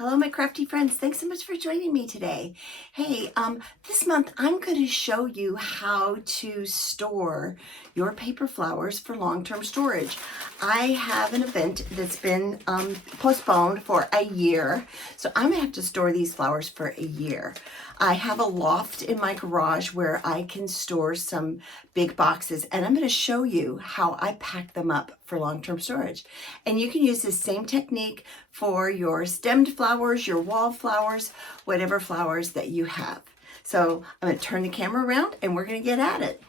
Hello, my crafty friends. Thanks so much for joining me today. Hey, this month I'm going to show you how to store your paper flowers for long-term storage. I have an event that's been postponed for a year, so I'm going to have to store these flowers for a year. I have a loft in my garage where I can store some big boxes, and I'm going to show you how I pack them up for long-term storage. And you can use this same technique for your stemmed flowers, your wall flowers, whatever flowers that you have. So I'm going to turn the camera around and we're going to get at it.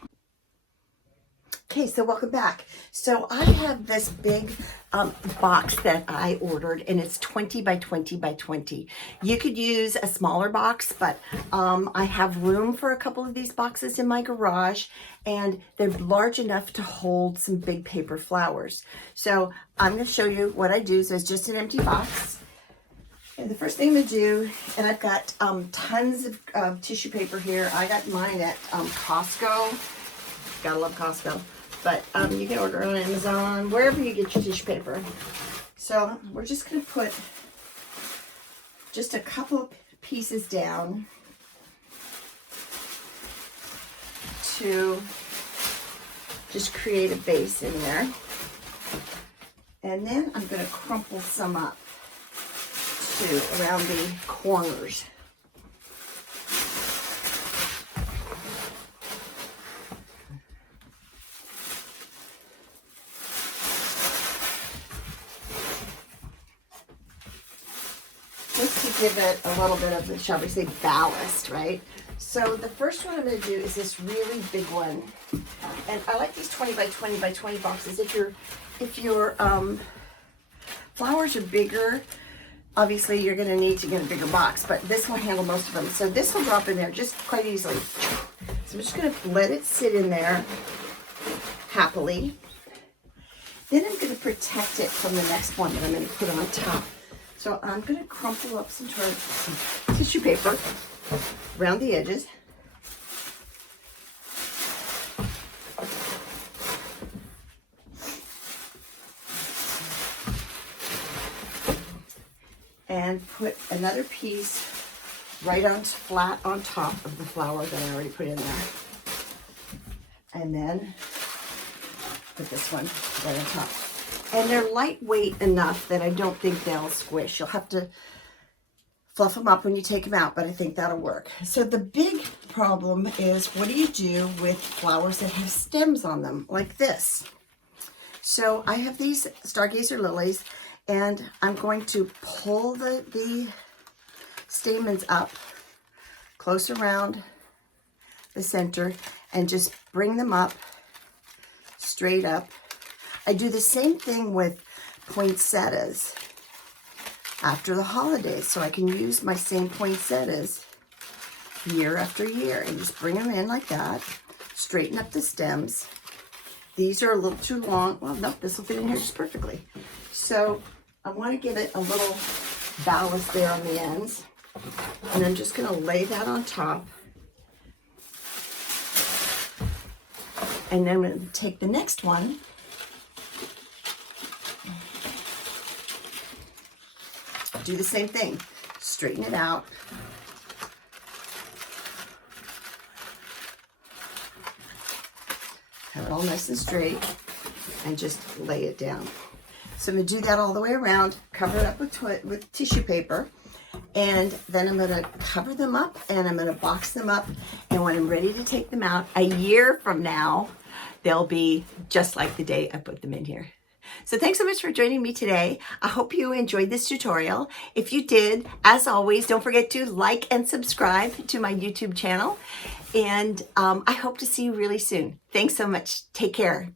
Okay, so welcome back. So I have this big box that I ordered, and it's 20 by 20 by 20. You could use a smaller box, but I have room for a couple of these boxes in my garage, and they're large enough to hold some big paper flowers. So I'm going to show you what I do. So it's just an empty box. And the first thing I'm going to do, and I've got tons of tissue paper here. I got mine at Costco. Gotta love Costco. But you can order on Amazon, wherever you get your tissue paper. So we're just going to put just a couple of pieces down to just create a base in there. And then I'm going to crumple some up too around the corners. Just to give it a little bit of the, shall we say, ballast, right? So the first one I'm going to do is this really big one, and I like these 20 by 20 by 20 boxes. If your flowers are bigger, obviously you're going to need to get a bigger box, but this will handle most of them. So this will drop in there just quite easily. So I'm just going to let it sit in there happily. Then I'm going to protect it from the next one that I'm going to put on top. So I'm going to crumple up some tissue paper around the edges. And put another piece right on flat on top of the flower that I already put in there. And then put this one right on top. And they're lightweight enough that I don't think they'll squish. You'll have to fluff them up when you take them out, but I think that'll work. So the big problem is, what do you do with flowers that have stems on them, like this? So I have these Stargazer lilies, and I'm going to pull the stamens up close around the center and just bring them up straight up. I do the same thing with poinsettias after the holidays, so I can use my same poinsettias year after year and just bring them in like that, straighten up the stems. These are a little too long. Well, no, this will fit in here just perfectly. So I want to give it a little ballast there on the ends, and I'm just going to lay that on top. And then I'm going to take the next one, do the same thing, straighten it out. Have it all nice and straight, and just lay it down. So I'm going to do that all the way around, cover it up with tissue paper, and then I'm going to cover them up, and I'm going to box them up, and when I'm ready to take them out, a year from now, they'll be just like the day I put them in here. So thanks so much for joining me today. I hope you enjoyed this tutorial. If you did, as always, don't forget to like and subscribe to my YouTube channel. And I hope to see you really soon. Thanks so much. Take care.